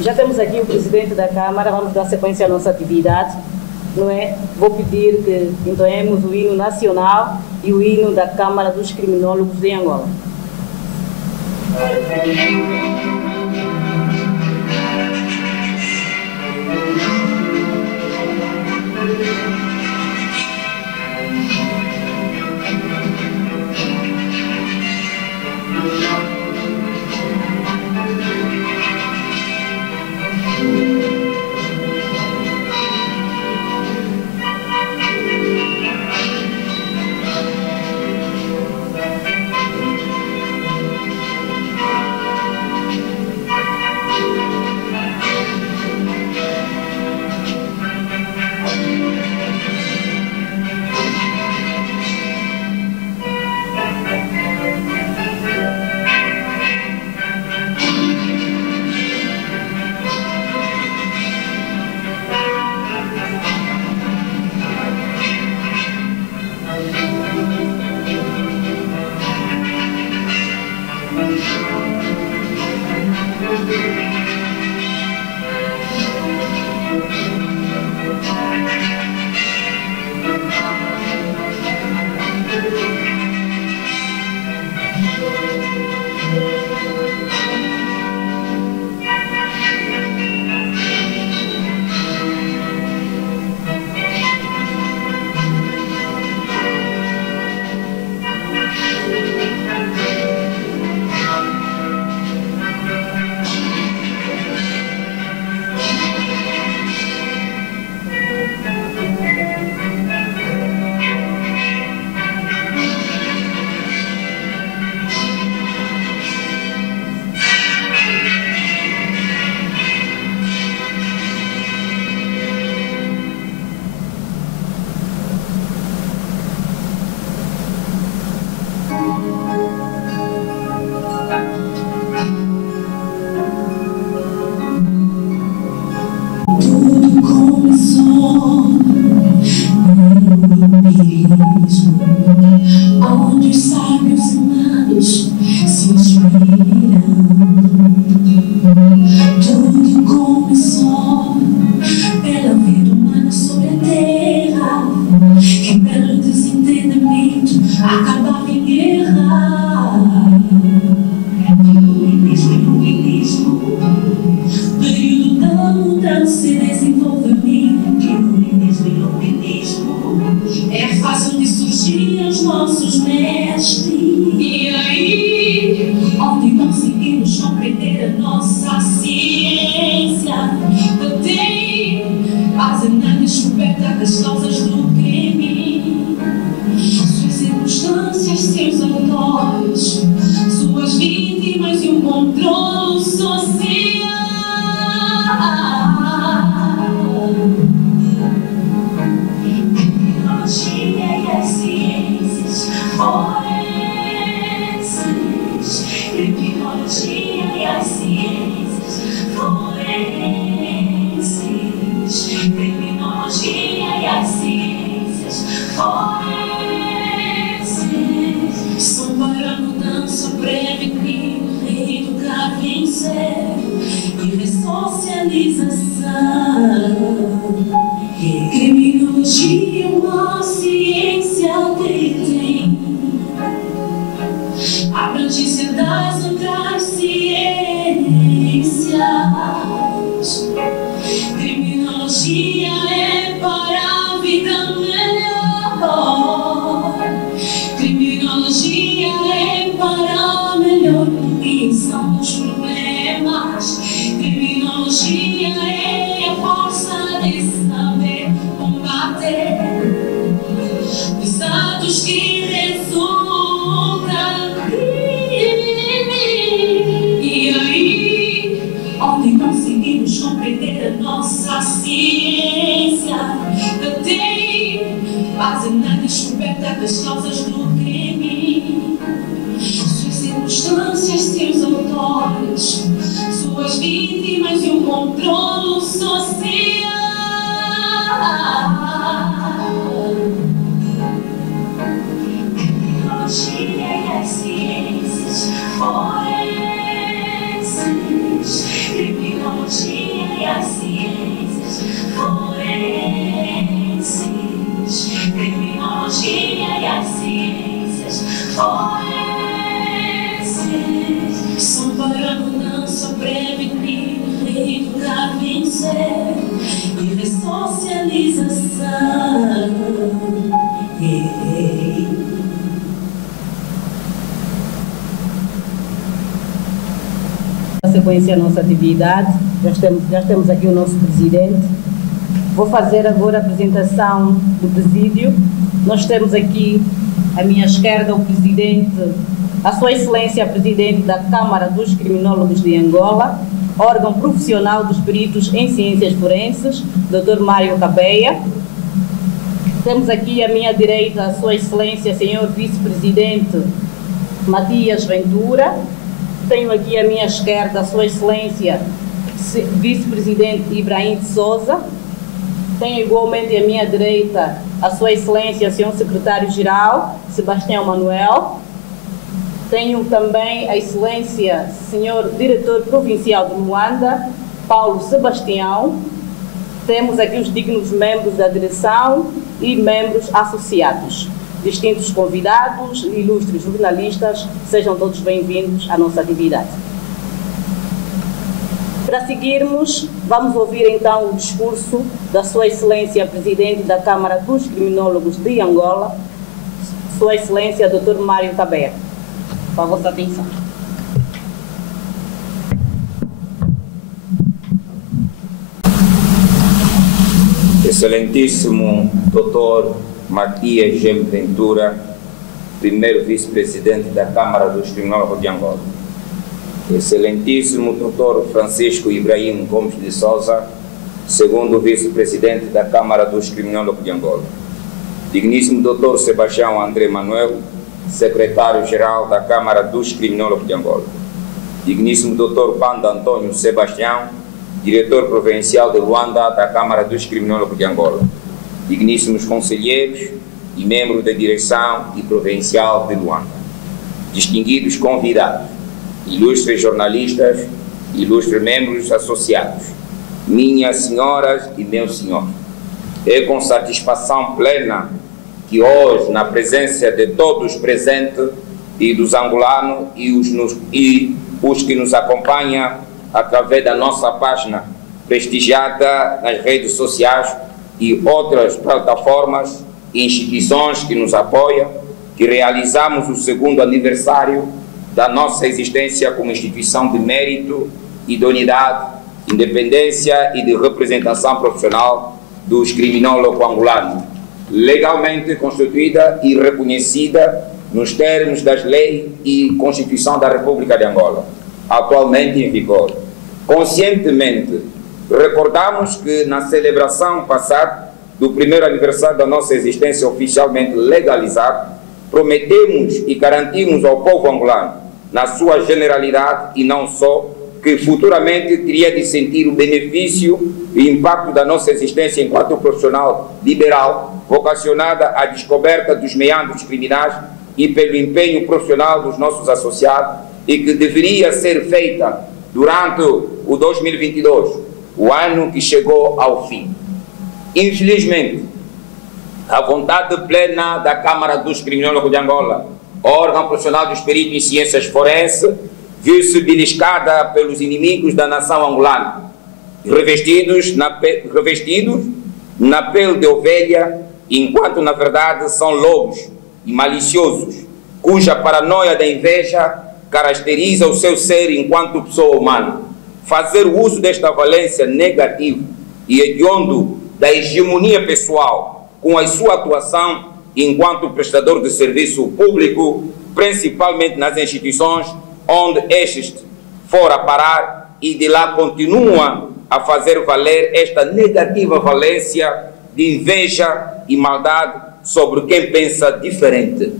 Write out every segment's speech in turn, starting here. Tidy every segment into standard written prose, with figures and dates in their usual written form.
Já temos aqui o presidente da Câmara, vamos dar sequência à nossa atividade, não é? Vou pedir que entoemos o hino nacional e o hino da Câmara dos Criminólogos de Angola. Onde os sábios humanos se inspiram. Tudo começou pela vida humana sobre a terra, que pelo desentendimento acabava em guerra. Iluminismo, período da mudança e desenvolvimento. Iluminismo, é fácil de surgir os nossos mestres. E aí, onde conseguimos compreender a nossa ciência, detém fazem a descoberta das causas do crime, suas circunstâncias, seus autores, suas vítimas e um controle social. Criminologia e as ciências forenses. Criminologia e as ciências forenses. Criminologia e as ciências forenses são para a mudança, prevenir, reeducar, vencer e ressocialização. Criminologia é uma ciência que tem abrangência das outras ciências. Criminologia é para a vida melhor. Criminologia é para a melhor compreensão dos problemas. Criminologia é a força de saber combater os atos que resultam crime. E aí, onde conseguimos compreender a nossa ciência, detém base na descoberta das causas do crime, suas circunstâncias, seus autores, suas vítimas e um controle social. Criminologia e as ciências forenses. Criminologia forenses são para mudança, prevenir, reeducar, vencer e ressocialização. Na sequência da nossa atividade, já temos aqui o nosso presidente. Vou fazer agora a apresentação do presídio. Nós temos aqui à minha esquerda o presidente, a Sua Excelência Presidente da Câmara dos Criminólogos de Angola, órgão profissional dos peritos em ciências forenses, Dr. Mário Cabeia. Temos aqui à minha direita a Sua Excelência Senhor Vice-Presidente Matias Ventura. Tenho aqui à minha esquerda a Sua Excelência Vice-Presidente Ibrahim de Souza. Tenho igualmente à minha direita a Sua Excelência Senhor Secretário-Geral Sebastião Manuel. Tenho também a Excelência Senhor Diretor Provincial de Luanda, Paulo Sebastião. Temos aqui os dignos membros da direção e membros associados. Distintos convidados, ilustres jornalistas, sejam todos bem-vindos à nossa atividade. Para seguirmos, vamos ouvir então o discurso da Sua Excelência Presidente da Câmara dos Criminólogos de Angola, Sua Excelência Dr. Mário Cabeia. Com a vossa atenção. Excelentíssimo Dr. Matias Gem Ventura, primeiro vice-presidente da Câmara dos Criminólogos de Angola. Excelentíssimo Dr. Francisco Ibrahim Gomes de Souza, segundo vice-presidente da Câmara dos Criminólogos de Angola. Digníssimo Dr. Sebastião André Manuel, secretário-geral da Câmara dos Criminólogos de Angola. Digníssimo Dr. Panda Antônio Sebastião, diretor provincial de Luanda da Câmara dos Criminólogos de Angola. Digníssimos conselheiros e membros da direção e provincial de Luanda. Distinguidos convidados, ilustres jornalistas, ilustres membros associados, minhas senhoras e meus senhores, é com satisfação plena que hoje, na presença de todos presentes e dos angolanos e os que nos acompanham através da nossa página prestigiada nas redes sociais e outras plataformas e instituições que nos apoiam, que realizamos o segundo aniversário da nossa existência como instituição de mérito, idoneidade, independência e de representação profissional dos criminólogos angolanos, legalmente constituída e reconhecida nos termos das leis e Constituição da República de Angola, atualmente em vigor. Conscientemente, recordamos que na celebração passada do primeiro aniversário da nossa existência oficialmente legalizada, prometemos e garantimos ao povo angolano, na sua generalidade e não só, que futuramente teria de sentir o benefício e impacto da nossa existência enquanto profissional liberal, vocacionada à descoberta dos meandros criminais e pelo empenho profissional dos nossos associados, e que deveria ser feita durante o 2022, o ano que chegou ao fim. Infelizmente, a vontade plena da Câmara dos Criminólogos de Angola, órgão profissional dos peritos em ciências forenses, viu-se beliscada pelos inimigos da nação angolana, revestidos na pele de ovelha, enquanto na verdade são lobos e maliciosos, cuja paranoia da inveja caracteriza o seu ser enquanto pessoa humana. Fazer uso desta valência negativa e hediondo da hegemonia pessoal com a sua atuação enquanto prestador de serviço público, principalmente nas instituições onde estes fora parar, e de lá continua a fazer valer esta negativa valência de inveja e maldade sobre quem pensa diferente.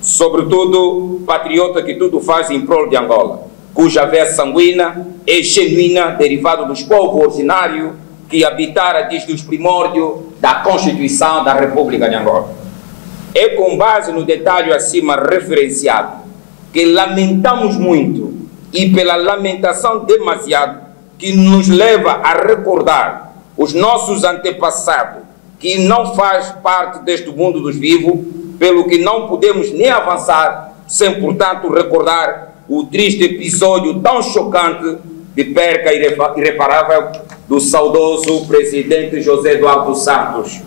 Sobretudo, patriota que tudo faz em prol de Angola, cuja veia sanguínea é genuína, derivado dos povos originários que habitaram desde os primórdios da Constituição da República de Angola. É com base no detalhe acima referenciado que lamentamos muito, e pela lamentação demasiado, que nos leva a recordar os nossos antepassados, que não faz parte deste mundo dos vivos, pelo que não podemos nem avançar sem, portanto, recordar o triste episódio tão chocante de perca irreparável do saudoso presidente José Eduardo Santos,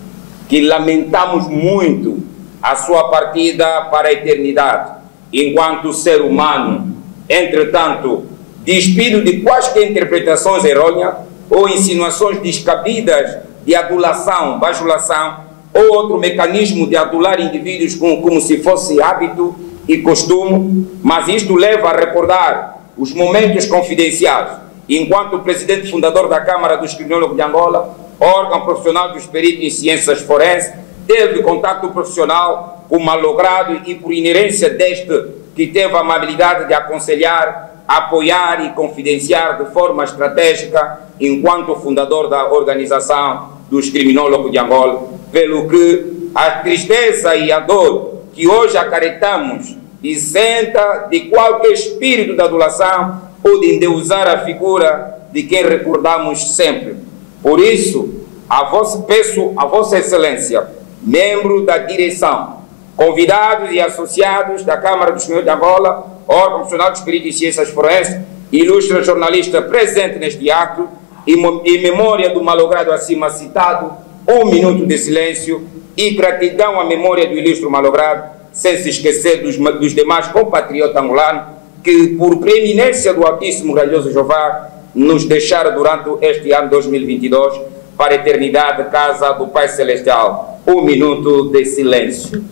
que lamentamos muito a sua partida para a eternidade, enquanto ser humano. Entretanto, despido de quaisquer interpretações errôneas ou insinuações descabidas de adulação, bajulação ou outro mecanismo de adular indivíduos como se fosse hábito e costume, mas isto leva a recordar os momentos confidenciais, enquanto o presidente fundador da Câmara dos Criminólogos de Angola, órgão profissional dos peritos em ciências forenses, teve contato profissional com o malogrado e, por inerência deste, que teve a amabilidade de aconselhar, apoiar e confidenciar de forma estratégica enquanto fundador da Organização dos Criminólogos de Angola, pelo que a tristeza e a dor que hoje acarretamos isenta de qualquer espírito de adulação ou de endeusar a figura de quem recordamos sempre. Por isso, peço a Vossa Excelência, membro da direção, convidados e associados da Câmara dos Criminólogos de Angola, órgão profissional dos peritos em ciências forenses, ilustre jornalista presente neste ato, em memória do malogrado acima citado, 1 minuto de silêncio e gratidão à memória do ilustre malogrado, sem se esquecer dos demais compatriotas angolanos que, por preeminência do Altíssimo Grandioso Jeová, nos deixaram durante este ano 2022 para a eternidade, casa do Pai Celestial. 1 minuto de silêncio.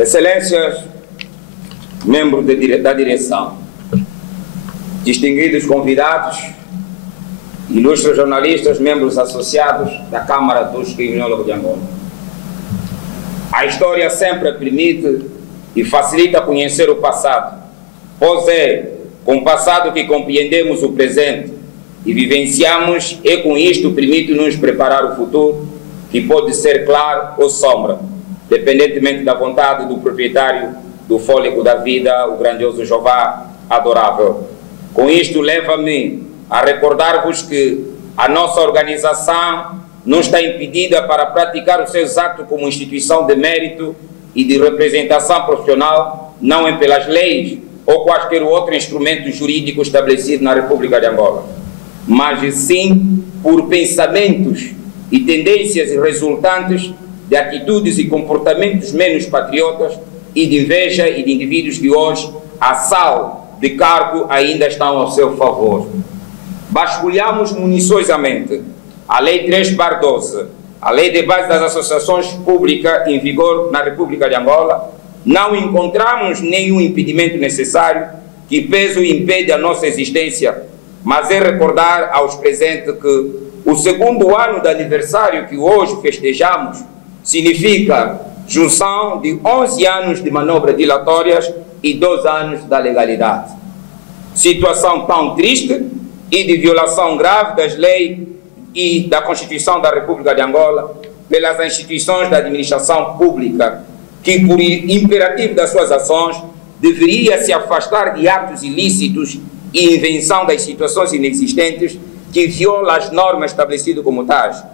Excelências, membros da direção, distinguidos convidados, ilustres jornalistas, membros associados da Câmara dos Criminólogos de Angola. A história sempre permite e facilita conhecer o passado, pois é com o passado que compreendemos o presente e vivenciamos, e com isto permite-nos preparar o futuro, que pode ser claro ou sombra, dependentemente da vontade do proprietário do fôlego da vida, o grandioso Jeová adorável. Com isto, leva-me a recordar-vos que a nossa organização não está impedida para praticar os seus atos como instituição de mérito e de representação profissional, não é pelas leis ou quaisquer outro instrumento jurídico estabelecido na República de Angola, mas sim por pensamentos e tendências resultantes de atitudes e comportamentos menos patriotas e de inveja e de indivíduos que hoje, a sal de cargo, ainda estão ao seu favor. Vasculhamos minuciosamente a Lei 3/12, a Lei de Base das Associações Públicas em vigor na República de Angola, não encontramos nenhum impedimento necessário que peso e impede a nossa existência, mas é recordar aos presentes que o segundo ano de aniversário que hoje festejamos significa junção de 11 anos de manobras dilatórias e 2 anos da legalidade. Situação tão triste e de violação grave das leis e da Constituição da República de Angola pelas instituições da administração pública, que, por imperativo das suas ações, deveria se afastar de atos ilícitos e invenção das situações inexistentes que violam as normas estabelecidas como tais.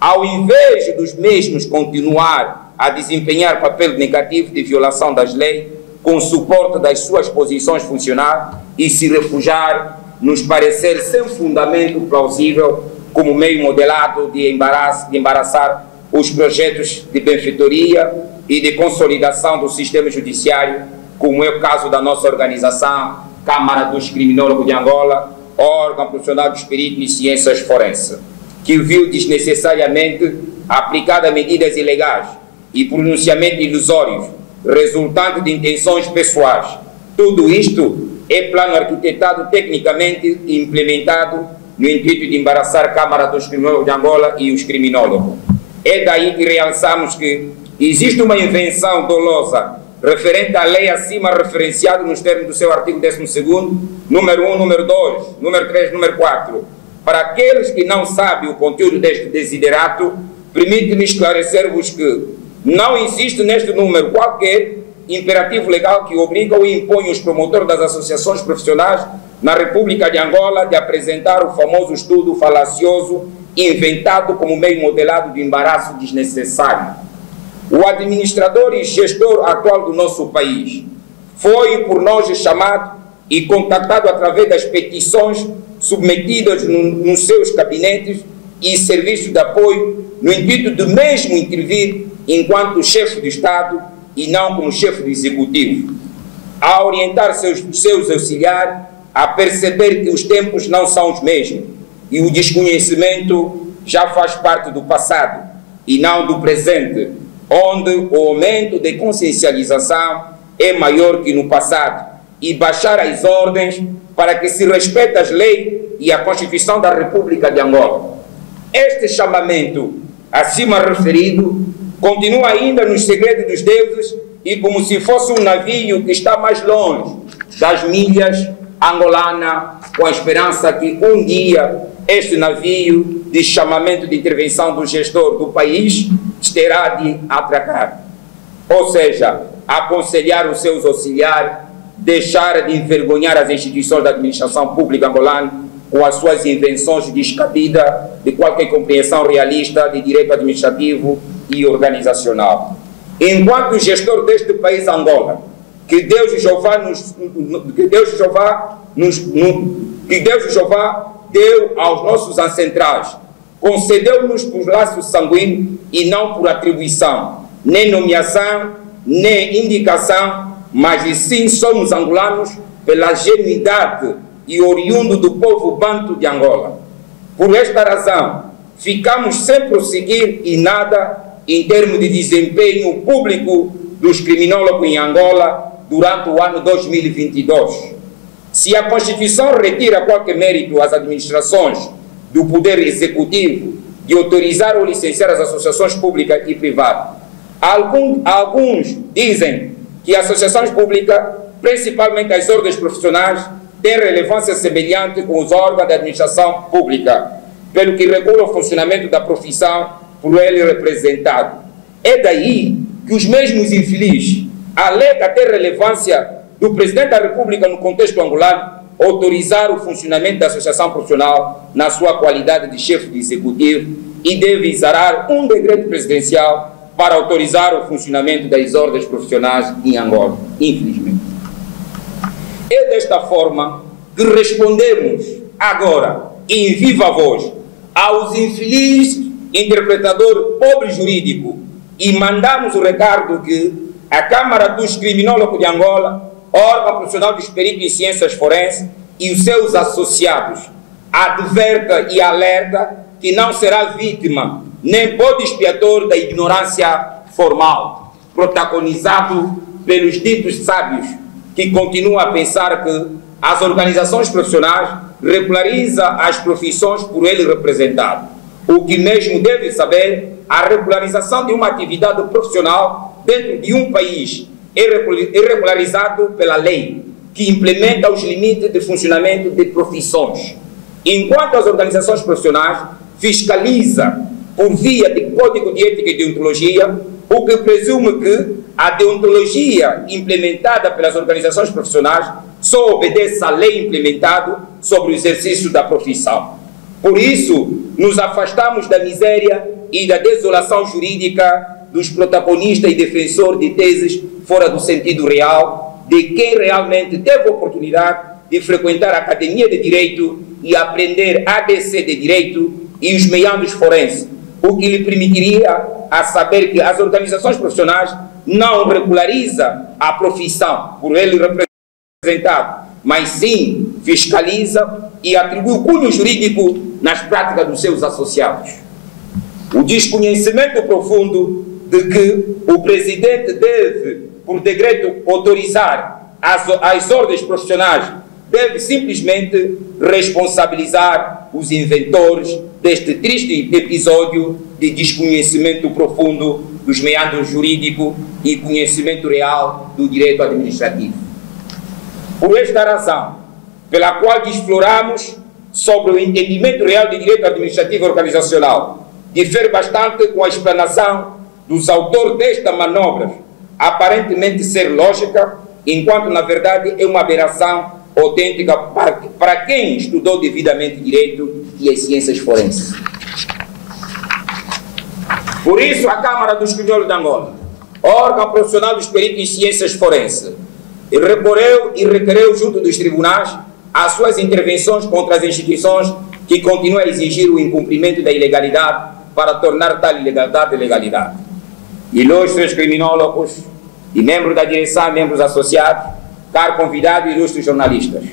Ao invés dos mesmos continuar a desempenhar papel negativo de violação das leis, com suporte das suas posições funcionais e se refugiar nos parecer sem fundamento plausível como meio modelado de embaraçar os projetos de benfeitoria e de consolidação do sistema judiciário, como é o caso da nossa organização, Câmara dos Criminólogos de Angola, órgão profissional dos peritos em ciências forenses, que viu desnecessariamente aplicadas medidas ilegais e pronunciamentos ilusórios, resultante de intenções pessoais. Tudo isto é plano arquitetado tecnicamente e implementado no intuito de embaraçar a Câmara dos Criminólogos de Angola e os criminólogos. É daí que realçamos que existe uma invenção dolosa referente à lei acima referenciada nos termos do seu artigo 12º, número 1, número 2, número 3, número 4. Para aqueles que não sabem o conteúdo deste desiderato, permite-me esclarecer-vos que Não existe neste número qualquer imperativo legal que obriga ou impõe os promotores das associações profissionais na República de Angola de apresentar o famoso estudo falacioso inventado como meio modelado de embaraço desnecessário. O administrador e gestor atual do nosso país foi por nós chamado e contactado através das petições submetidas nos seus gabinetes e serviços de apoio no intuito de mesmo intervir enquanto chefe de Estado e não como chefe do Executivo, a orientar seus auxiliares a perceber que os tempos não são os mesmos e o desconhecimento já faz parte do passado e não do presente, onde o aumento de consciencialização é maior que no passado, e baixar as ordens para que se respeite as leis e a Constituição da República de Angola. Este chamamento, acima referido, continua ainda nos segredos dos deuses e como se fosse um navio que está mais longe das milhas angolanas, com a esperança que um dia este navio de chamamento de intervenção do gestor do país terá de atracar. Ou seja, aconselhar os seus auxiliares deixar de envergonhar as instituições da administração pública angolana com as suas invenções descabidas de qualquer compreensão realista de direito administrativo e organizacional. Enquanto gestor deste país, Angola, que Deus e Jeová deu aos nossos ancestrais, concedeu-nos por laço sanguíneo e não por atribuição, nem nomeação, nem indicação, mas e sim somos angolanos pela genuidade e oriundo do povo banto de Angola. Por esta razão, ficamos sem prosseguir e nada em termos de desempenho público dos criminólogos em Angola durante o ano 2022. Se a Constituição retira qualquer mérito às administrações do Poder Executivo de autorizar ou licenciar as associações públicas e privadas, alguns dizem que as associações públicas, principalmente as ordens profissionais, têm relevância semelhante com os órgãos da administração pública, pelo que regula o funcionamento da profissão por ele representado. É daí que os mesmos infelizes alegam ter relevância do Presidente da República no contexto angolano autorizar o funcionamento da associação profissional na sua qualidade de chefe de executivo e deve exarar um decreto presidencial para autorizar o funcionamento das ordens profissionais em Angola, infelizmente. É desta forma que respondemos agora, em viva voz, aos infelizes interpretador pobre jurídico e mandamos o recado que a Câmara dos Criminólogos de Angola, órgão profissional dos peritos em ciências forenses e os seus associados, adverta e alerta que não será vítima nem bode expiatório da ignorância formal, protagonizado pelos ditos sábios que continuam a pensar que as organizações profissionais regularizam as profissões por ele representado. O que mesmo deve saber, a regularização de uma atividade profissional dentro de um país é regularizado pela lei, que implementa os limites de funcionamento de profissões. Enquanto as organizações profissionais fiscalizam por via de Código de Ética e Deontologia, o que presume que a deontologia implementada pelas organizações profissionais só obedece à lei implementada sobre o exercício da profissão. Por isso, nos afastamos da miséria e da desolação jurídica dos protagonistas e defensores de teses fora do sentido real, de quem realmente teve a oportunidade de frequentar a Academia de Direito e aprender ABC de Direito e os meandros forenses, o que lhe permitiria a saber que as organizações profissionais não regularizam a profissão por ele representado, mas sim fiscaliza e atribui o cunho jurídico nas práticas dos seus associados. O desconhecimento profundo de que o Presidente deve, por decreto, autorizar as ordens profissionais, deve simplesmente responsabilizar os inventores deste triste episódio de desconhecimento profundo dos meandros jurídicos e conhecimento real do direito administrativo. Por esta razão, pela qual exploramos sobre o entendimento real de direito administrativo e organizacional, difere bastante com a explanação dos autores desta manobra aparentemente ser lógica, enquanto na verdade é uma aberração autêntica para quem estudou devidamente direito e as ciências forenses. Por isso, a Câmara dos Crioulos de Angola, órgão profissional dos peritos em ciências forenses, recorreu e requereu junto dos tribunais as suas intervenções contra as instituições que continuam a exigir o incumprimento da ilegalidade para tornar tal ilegalidade legalidade. Ilustres criminólogos e membros da direção, membros associados, caro convidado e ilustres jornalistas,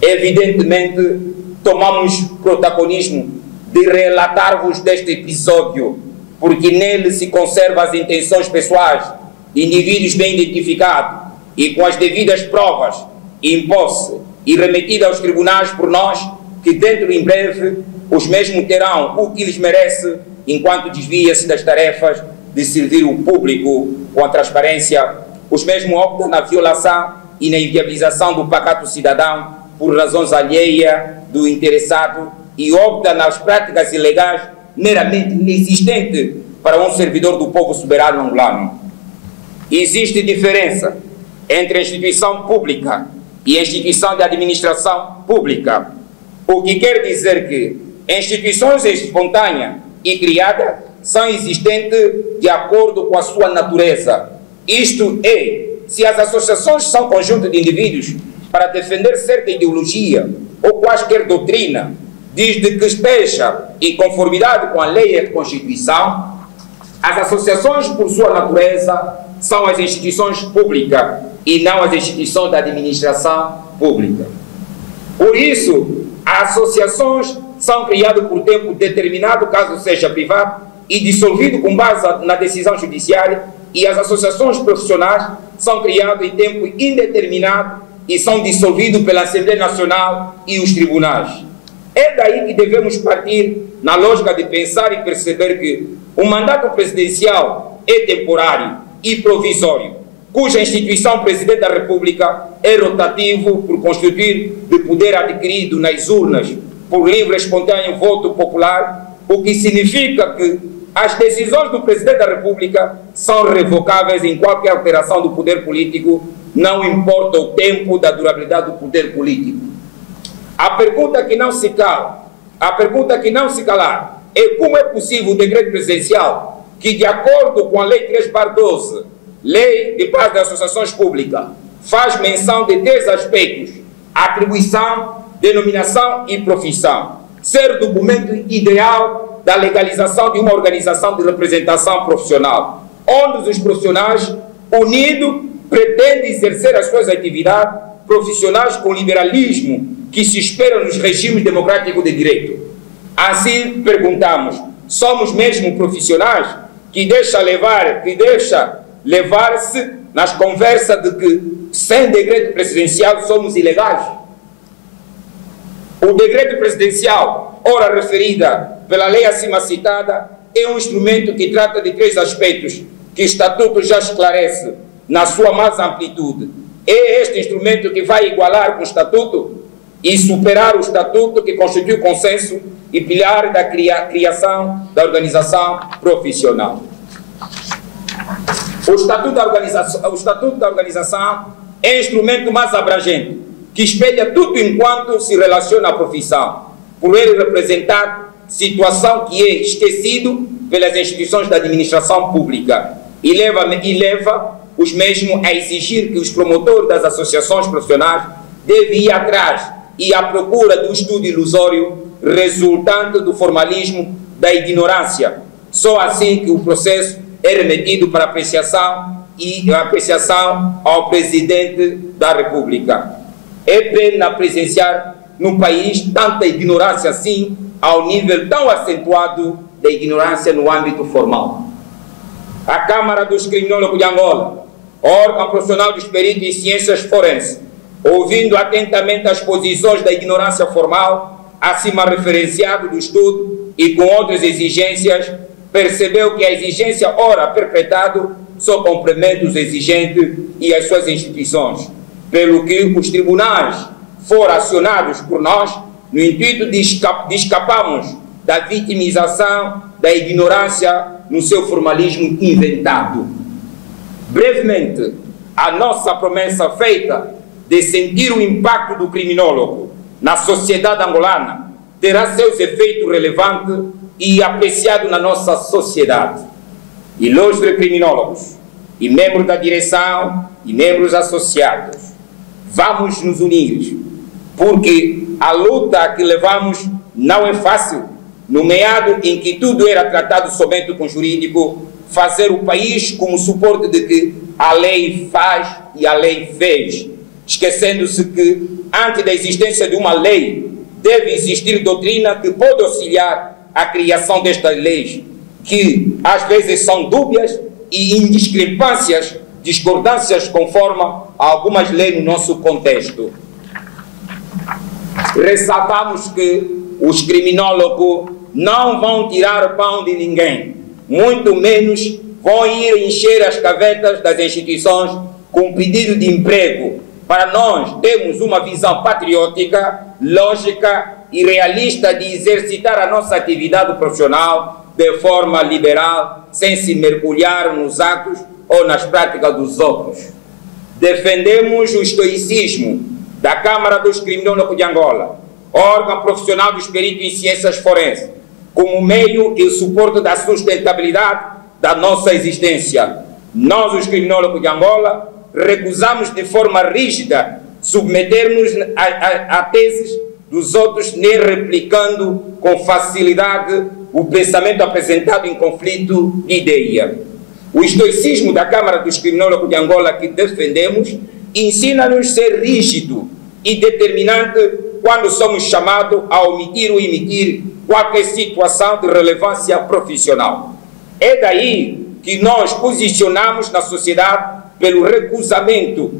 evidentemente tomamos protagonismo de relatar-vos deste episódio, porque nele se conservam as intenções pessoais de indivíduos bem identificados e com as devidas provas em posse e remetidas aos tribunais por nós, que dentro em breve os mesmos terão o que lhes merece enquanto desvia-se das tarefas de servir o público com a transparência. Os mesmos optam na violação e na inviabilização do pacato cidadão por razões alheias do interessado e optam nas práticas ilegais meramente inexistentes para um servidor do povo soberano angolano. Existe diferença entre a instituição pública e a instituição de administração pública, o que quer dizer que instituições espontâneas e criadas são existentes de acordo com a sua natureza. Isto é, se as associações são conjunto de indivíduos para defender certa ideologia ou quaisquer doutrina, desde que esteja em conformidade com a lei e a Constituição, as associações, por sua natureza, são as instituições públicas e não as instituições da administração pública. Por isso, as associações são criadas por tempo determinado, caso seja privado, e dissolvido com base na decisão judiciária, e as associações profissionais são criadas em tempo indeterminado e são dissolvidas pela Assembleia Nacional e os tribunais. É daí que devemos partir na lógica de pensar e perceber que o mandato presidencial é temporário e provisório, cuja instituição Presidente da República é rotativo por constituir de poder adquirido nas urnas por livre e espontâneo voto popular, o que significa que as decisões do Presidente da República são revocáveis em qualquer alteração do poder político, não importa o tempo da durabilidade do poder político. A pergunta que não se calar é como é possível o decreto presidencial que, de acordo com a Lei 3/12, Lei de Paz das Associações Públicas, faz menção de 3 aspectos: atribuição, denominação e profissão, ser o documento ideal da legalização de uma organização de representação profissional, onde os profissionais unidos pretendem exercer as suas atividades profissionais com liberalismo que se espera nos regimes democráticos de direito. Assim, perguntamos, somos mesmo profissionais que deixa levar-se nas conversas de que sem decreto presidencial somos ilegais? O decreto presidencial, ora referida pela lei acima citada, é um instrumento que trata de 3 aspectos que o Estatuto já esclarece na sua mais amplitude. É este instrumento que vai igualar com o Estatuto e superar o Estatuto, que constitui o consenso e pilar da criação da organização profissional. O Estatuto da Organização é o instrumento mais abrangente, que espelha tudo enquanto se relaciona à profissão, por ele representar situação que é esquecido pelas instituições da administração pública e leva os mesmos a exigir que os promotores das associações profissionais devem ir atrás e à procura do estudo ilusório resultante do formalismo da ignorância. Só assim que o processo é remetido para apreciação ao Presidente da República. É pena presenciar no país tanta ignorância assim, ao nível tão acentuado da ignorância no âmbito formal. A Câmara dos Criminólogos de Angola, órgão profissional dos peritos em ciências forenses, ouvindo atentamente as posições da ignorância formal, acima referenciado do estudo e com outras exigências, percebeu que a exigência ora perpetrada só compromete os exigentes e as suas instituições, pelo que os tribunais foram acionados por nós no intuito de escaparmos da vitimização, da ignorância no seu formalismo inventado. Brevemente, a nossa promessa feita de sentir o impacto do criminólogo na sociedade angolana terá seus efeitos relevantes e apreciados na nossa sociedade. Ilustres criminólogos e membros da direção e membros associados, vamos nos unir, porque a luta que levamos não é fácil, no meado em que tudo era tratado somente com jurídico, fazer o país como suporte de que a lei faz e a lei fez, esquecendo-se que, antes da existência de uma lei, deve existir doutrina que pode auxiliar a criação destas leis, que às vezes são dúbias e em discordâncias conforme algumas leis no nosso contexto. Ressaltamos que os criminólogos não vão tirar pão de ninguém, muito menos vão ir encher as gavetas das instituições com pedido de emprego. Para nós, temos uma visão patriótica, lógica e realista de exercitar a nossa atividade profissional de forma liberal, sem se mergulhar nos atos ou nas práticas dos outros. Defendemos o estoicismo da Câmara dos Criminólogos de Angola, órgão profissional dos peritos em ciências forenses, como meio e suporte da sustentabilidade da nossa existência. Nós, os criminólogos de Angola, recusamos de forma rígida submeter-nos a teses dos outros, nem replicando com facilidade o pensamento apresentado em conflito de ideia. O estoicismo da Câmara dos Criminólogos de Angola que defendemos ensina-nos a ser rígido e determinante quando somos chamados a omitir ou emitir qualquer situação de relevância profissional. É daí que nós posicionamos na sociedade pelo recusamento,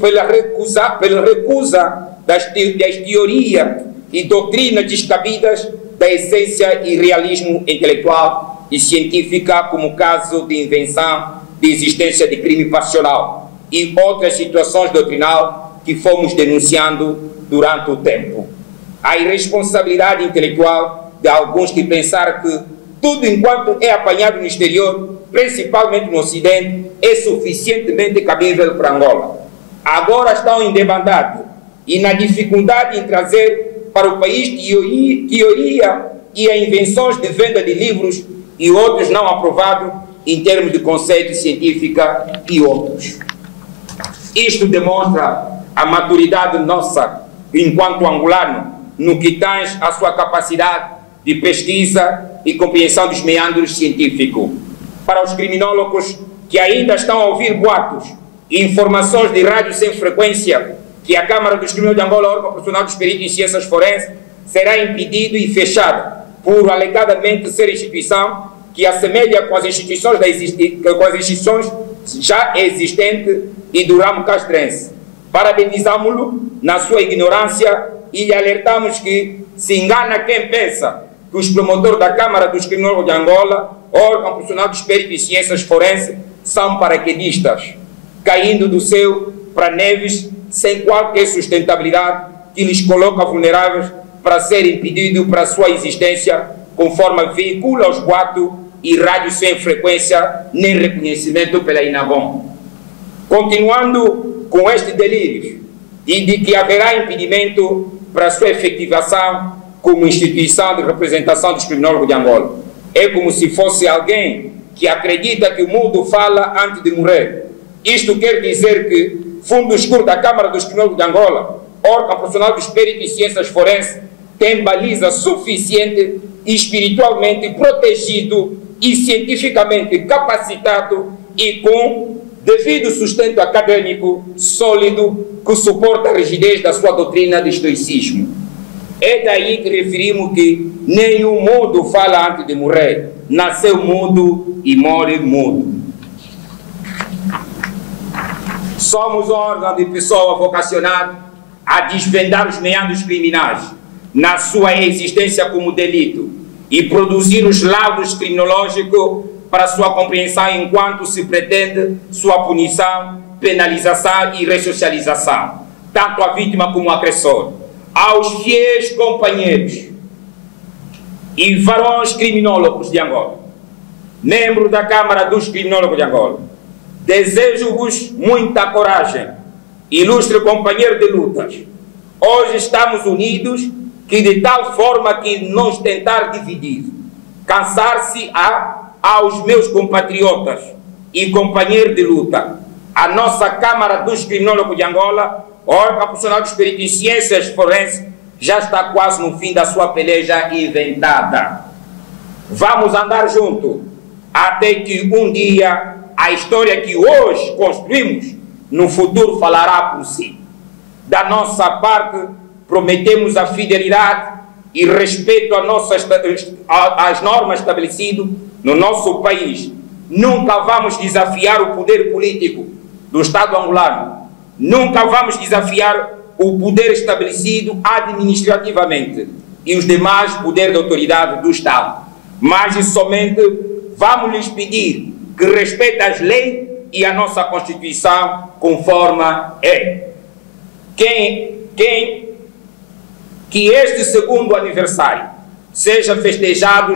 pela recusa das teorias e doutrinas descabidas da essência e realismo intelectual e científica, como o caso de invenção de existência de crime passional e outras situações doutrinal que fomos denunciando durante o tempo. A irresponsabilidade intelectual de alguns que pensaram que tudo enquanto é apanhado no exterior, principalmente no Ocidente, é suficientemente cabível para Angola. Agora estão em debandade e na dificuldade em trazer para o país teoria e a invenções de venda de livros e outros não aprovados em termos de conceito científico e outros. Isto demonstra a maturidade nossa enquanto angolano no que tange a sua capacidade de pesquisa e compreensão dos meandros científicos. Para os criminólogos que ainda estão a ouvir boatos e informações de rádio sem frequência que a Câmara dos Criminólogos de Angola, órgão profissional dos peritos em ciências forenses, será impedido e fechado por alegadamente ser instituição que assemelha com as instituições já existentes e do ramo castrense. Parabenizamos-lo na sua ignorância e lhe alertamos que se engana quem pensa que os promotores da Câmara dos Criminólogos de Angola, órgão profissional dos peritos em ciências forenses, são paraquedistas, caindo do céu para neves sem qualquer sustentabilidade que lhes coloca vulneráveis para serem impedidos para a sua existência, conforme veicula os boatos e rádios sem frequência nem reconhecimento pela INABOM. Continuando com este delírio e de que haverá impedimento para a sua efetivação como instituição de representação dos criminólogos de Angola. É como se fosse alguém que acredita que o mundo fala antes de morrer. Isto quer dizer que Fundo Escuro da Câmara dos Criminólogos de Angola, órgão profissional dos peritos em ciências forenses, tem baliza suficiente e espiritualmente protegido e cientificamente capacitado e com devido sustento acadêmico sólido que suporta a rigidez da sua doutrina de estoicismo. É daí que referimos que nenhum mudo fala antes de morrer. Nasceu mudo e morre mudo. Somos órgão de pessoa vocacionada a desvendar os meandros criminais na sua existência como delito e produzir os laudos criminológicos para sua compreensão enquanto se pretende sua punição, penalização e ressocialização, tanto a vítima como o agressor. Aos fiéis companheiros e varões criminólogos de Angola, membros da Câmara dos Criminólogos de Angola, desejo-vos muita coragem, ilustre companheiro de lutas. Hoje estamos unidos, que de tal forma que nos tentar dividir, cansar-se aos meus compatriotas e companheiros de luta. A nossa Câmara dos Criminólogos de Angola, órgão profissional dos peritos em ciências forenses, já está quase no fim da sua peleja inventada. Vamos andar juntos até que um dia a história que hoje construímos no futuro falará por si. Da nossa parte, prometemos a fidelidade e respeito às normas estabelecidas no nosso país. Nunca vamos desafiar o poder político do Estado angolano. Nunca vamos desafiar o poder estabelecido administrativamente e os demais poderes de autoridade do Estado. Mas somente vamos lhes pedir que respeitem as leis e a nossa Constituição conforme é. Que este segundo aniversário seja festejado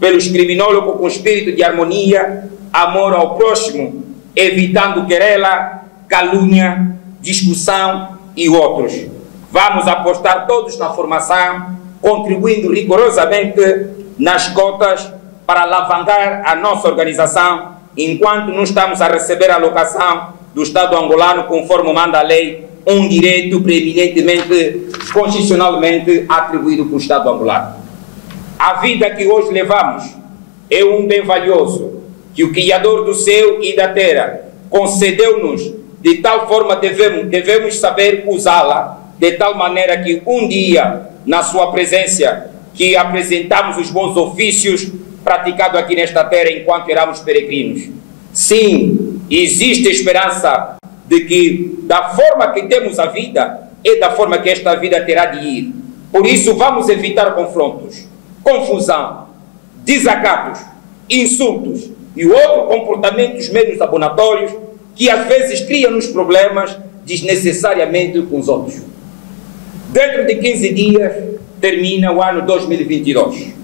pelos criminólogos com espírito de harmonia, amor ao próximo, evitando querela, calúnia, discussão e outros. Vamos apostar todos na formação, contribuindo rigorosamente nas cotas para alavancar a nossa organização, enquanto não estamos a receber a alocação do Estado angolano conforme manda a lei, um direito preeminentemente, constitucionalmente atribuído para o Estado angolano. A vida que hoje levamos é um bem valioso, que o Criador do céu e da terra concedeu-nos, de tal forma devemos saber usá-la, de tal maneira que um dia, na sua presença, que apresentamos os bons ofícios praticados aqui nesta terra enquanto éramos peregrinos. Sim, existe esperança de que, da forma que temos a vida, é da forma que esta vida terá de ir. Por isso, vamos evitar confrontos, confusão, desacatos, insultos e outros comportamentos menos abonatórios que às vezes criam-nos problemas desnecessariamente com os outros. Dentro de 15 dias termina o ano 2022.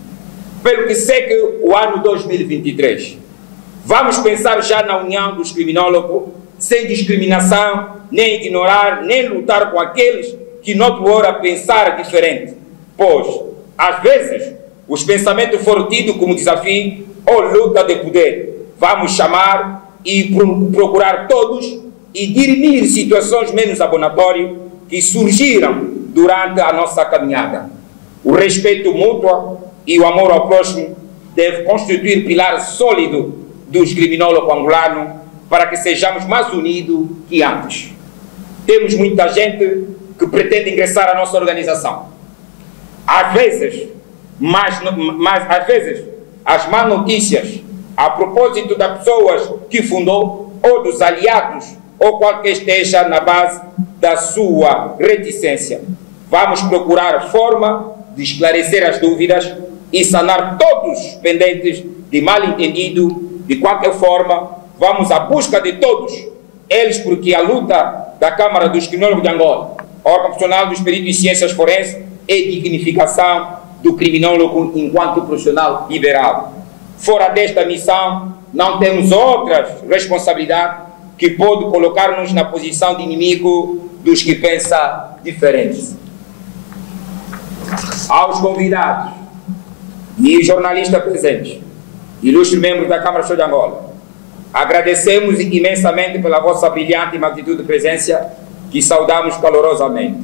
Pelo que segue o ano 2023. Vamos pensar já na união dos criminólogos, sem discriminação, nem ignorar, nem lutar com aqueles que noutra hora pensar diferente. Pois, às vezes, os pensamentos foram tidos como desafio ou luta de poder. Vamos chamar e procurar todos e dirimir situações menos abonatórias que surgiram durante a nossa caminhada. O respeito mútuo e o amor ao próximo deve constituir pilar sólido dos criminólogos angolanos para que sejamos mais unidos que antes. Temos muita gente que pretende ingressar à nossa organização. Às vezes, as más notícias a propósito das pessoas que fundou ou dos aliados ou qualquer esteja na base da sua reticência. Vamos procurar forma de esclarecer as dúvidas e sanar todos os pendentes de mal-entendido. De qualquer forma, vamos à busca de todos eles, porque a luta da Câmara dos Criminólogos de Angola, órgão profissional dos peritos em ciências forenses, é dignificação do criminólogo enquanto profissional liberal. Fora desta missão, não temos outras responsabilidades que pode colocar-nos na posição de inimigo dos que pensam diferentes. Aos convidados e jornalistas presentes, ilustres membros da Câmara de Angola, agradecemos imensamente pela vossa brilhante e magnitude de presença, que saudamos calorosamente.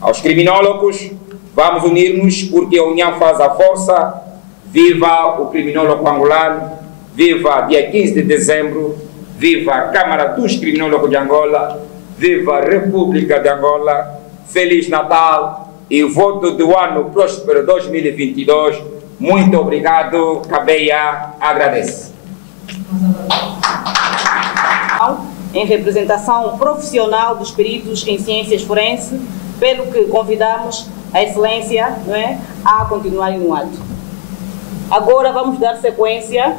Aos criminólogos, vamos unir-nos porque a união faz a força. Viva o criminólogo angolano, viva dia 15 de dezembro, viva a Câmara dos Criminólogos de Angola, viva a República de Angola, Feliz Natal e voto do ano próspero 2022. Muito obrigado, Cabeia, agradece. Em representação profissional dos peritos em ciências forenses, pelo que convidamos a Excelência, não é, a continuar no ato. Agora vamos dar sequência.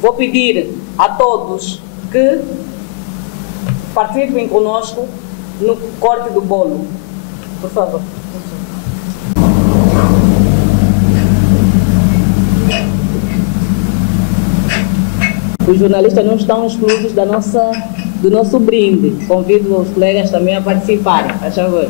Vou pedir a todos que participem conosco no corte do bolo. Por favor. Os jornalistas não estão excluídos do nosso brinde. Convido os colegas também a participarem, por favor.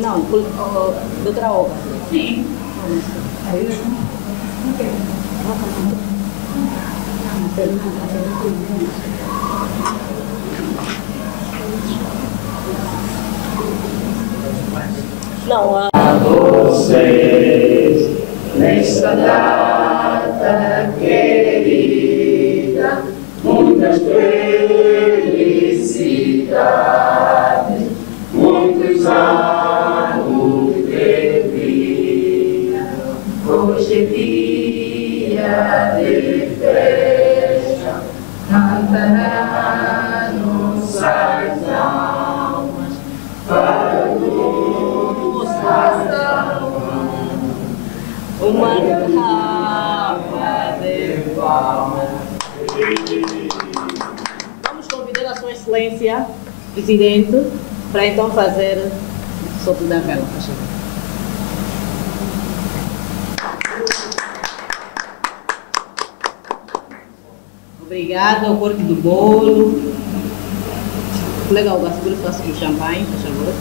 Não, doutora Olga. Sim. Não, a vocês nesta data querida, muitas felicidades, muitos anos de vida. Hoje é dia de festa, cantará nossas almas para uma salva de palmas. Vamos convidar a Sua Excelência, Presidente, para então fazer o sopro da vela. Obrigada ao corpo do bolo. Colega Olga, segura o espaço do champanhe, por favor.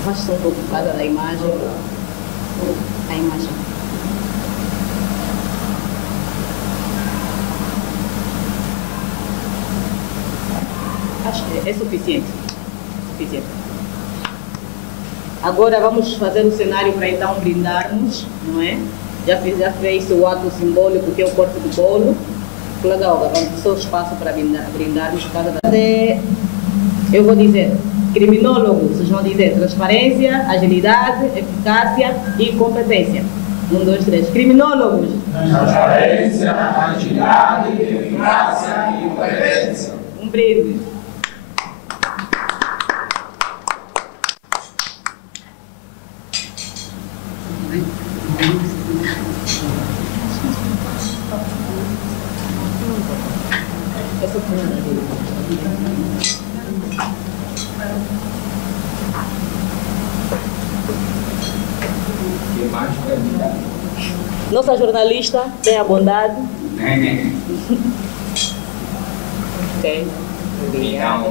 Afasta um pouco por causa da imagem. A imagem. Acho que é suficiente. Agora vamos fazer o cenário para então brindarmos, não é? Já fez o ato simbólico que é o corte do bolo. Colega Olga, vamos ter espaço para brindarmos por causa da... Eu vou dizer, criminólogos, vocês vão dizer transparência, agilidade, eficácia e competência. 1, 2, 3. Criminólogos. Transparência, agilidade, eficácia e competência. Um brinde. Nossa jornalista tem a bondade. Ok. Obrigada.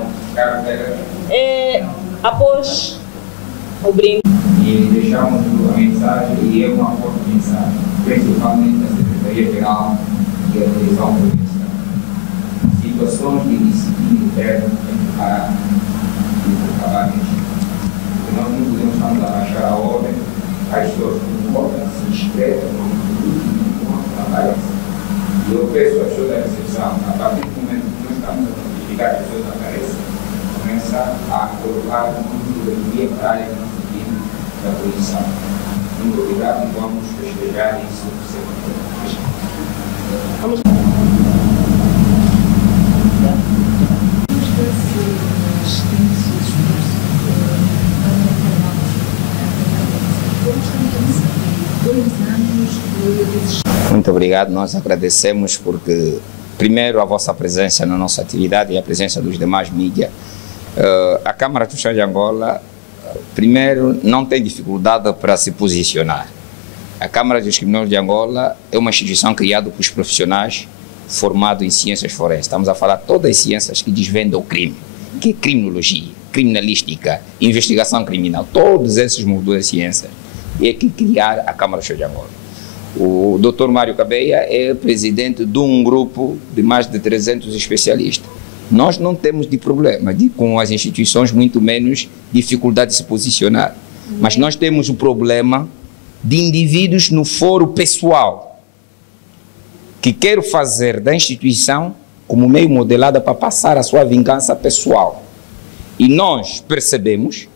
Após o brinde. E deixamos a mensagem e é uma forte mensagem, principalmente da Secretaria-Geral e da Televisão Provincial. Situações de disciplina interna têm que parar e acabar nisso. Porque nós não podemos estar a baixar a ordem, as pessoas não podem se inscrever no trabalho. E eu peço a ajuda da recepção, a partir do momento que nós estamos a notificar que as pessoas aparecem, começa a colocar muito de dia para a área que nós seguimos da posição. Muito obrigado e vamos festejar isso sempre. Vamos. Muito obrigado, nós agradecemos porque, primeiro, a vossa presença na nossa atividade e a presença dos demais mídias. A Câmara do Chá de Angola, primeiro, não tem dificuldade para se posicionar. A Câmara dos Criminosos de Angola é uma instituição criada por profissionais formados em ciências forenses. Estamos a falar de todas as ciências que desvendam o crime, que é criminologia, criminalística, investigação criminal, todos esses modulos de ciências. É que criar a Câmara do Chá de Angola. O Dr. Mário Cabeia é presidente de um grupo de mais de 300 especialistas. Nós não temos de problema com as instituições, muito menos dificuldade de se posicionar. Mas nós temos o problema de indivíduos no foro pessoal que querem fazer da instituição como meio modelada para passar a sua vingança pessoal. E nós percebemos,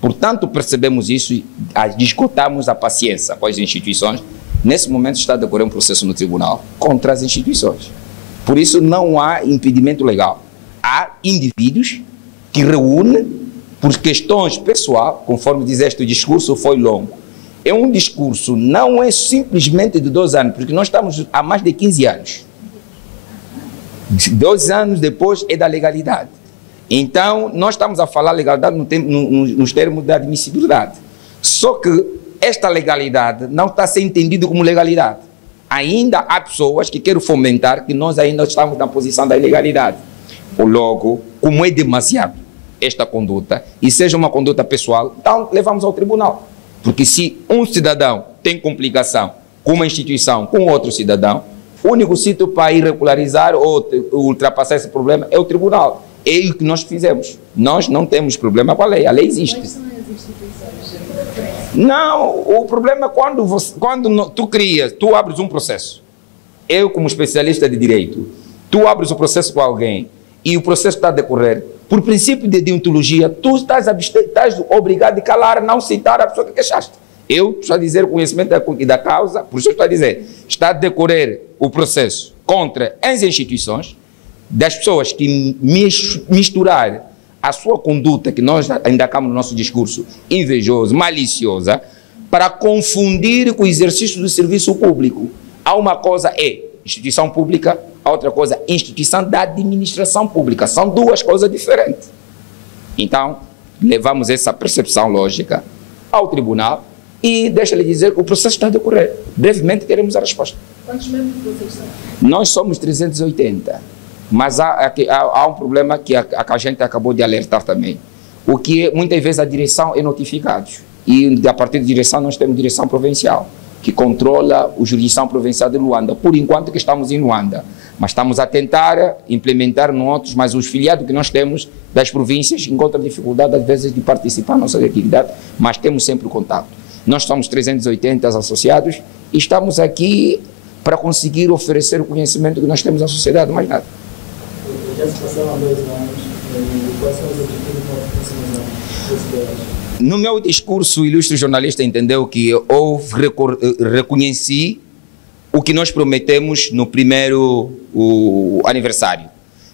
portanto percebemos isso e esgotamos a paciência com as instituições. Nesse momento está a decorrer um processo no tribunal contra as instituições. Por isso não há impedimento legal. Há indivíduos que reúnem por questões pessoais, conforme dizeste, o discurso foi longo. É um discurso, não é simplesmente de 2 anos, porque nós estamos há mais de 15 anos. 2 anos depois é da legalidade. Então, nós estamos a falar legalidade nos termos da admissibilidade. Só que esta legalidade não está a ser entendida como legalidade. Ainda há pessoas que querem fomentar que nós ainda estamos na posição da ilegalidade. Logo, como é demasiado esta conduta, e seja uma conduta pessoal, então levamos ao tribunal. Porque se um cidadão tem complicação com uma instituição, com outro cidadão, o único sítio para ir regularizar ou ultrapassar esse problema é o tribunal. É o que nós fizemos. Nós não temos problema com a lei existe. Quais são as instituições? Não, o problema é quando tu abres um processo. Eu, como especialista de direito, tu abres o processo com alguém e o processo está a decorrer. Por princípio de deontologia, tu estás obrigado a calar, não citar a pessoa que queixaste. Eu estou a dizer o conhecimento da causa, por isso eu estou a dizer, está a decorrer o processo contra as instituições, das pessoas que misturar a sua conduta, que nós indicamos no nosso discurso, invejosa, maliciosa, para confundir com o exercício do serviço público. Há uma coisa instituição pública, a outra coisa instituição da administração pública. São 2 coisas diferentes. Então, levamos essa percepção lógica ao tribunal e deixa-lhe dizer que o processo está a decorrer. Brevemente teremos a resposta. Quantos membros vocês são? Nós somos 380, mas há um problema que a gente acabou de alertar também. O que muitas vezes a direção é notificada. E a partir da direção nós temos direção provincial, que controla a jurisdição provincial de Luanda, por enquanto que estamos em Luanda. Mas estamos a tentar implementar em outros, mas os filiados que nós temos das províncias encontram dificuldade às vezes de participar na nossa atividade, mas temos sempre o contato. Nós somos 380 associados e estamos aqui para conseguir oferecer o conhecimento que nós temos à sociedade, mais nada. Já se passaram 2 anos, quais são os objetivos para a próxima anos? No meu discurso, o ilustre jornalista entendeu que eu reconheci o que nós prometemos no primeiro aniversário,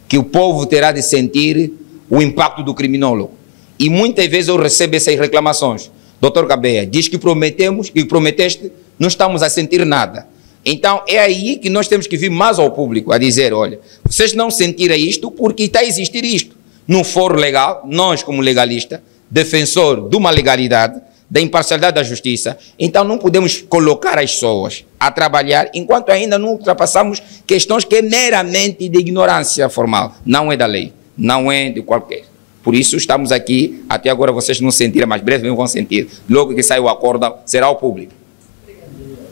que o povo terá de sentir o impacto do criminólogo. E muitas vezes eu recebo essas reclamações. Doutor Cabeia, diz que prometemos e prometeste, não estamos a sentir nada. Então é aí que nós temos que vir mais ao público, a dizer, olha, vocês não sentiram isto porque está a existir isto. No foro legal, nós como legalistas, defensor de uma legalidade, da imparcialidade da justiça, então não podemos colocar as pessoas a trabalhar enquanto ainda não ultrapassamos questões que é meramente de ignorância formal, não é da lei, não é de qualquer. Por isso estamos aqui, até agora vocês não sentiram, mas brevemente vão sentir. Logo que sair o acordo, será ao público.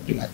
Obrigado.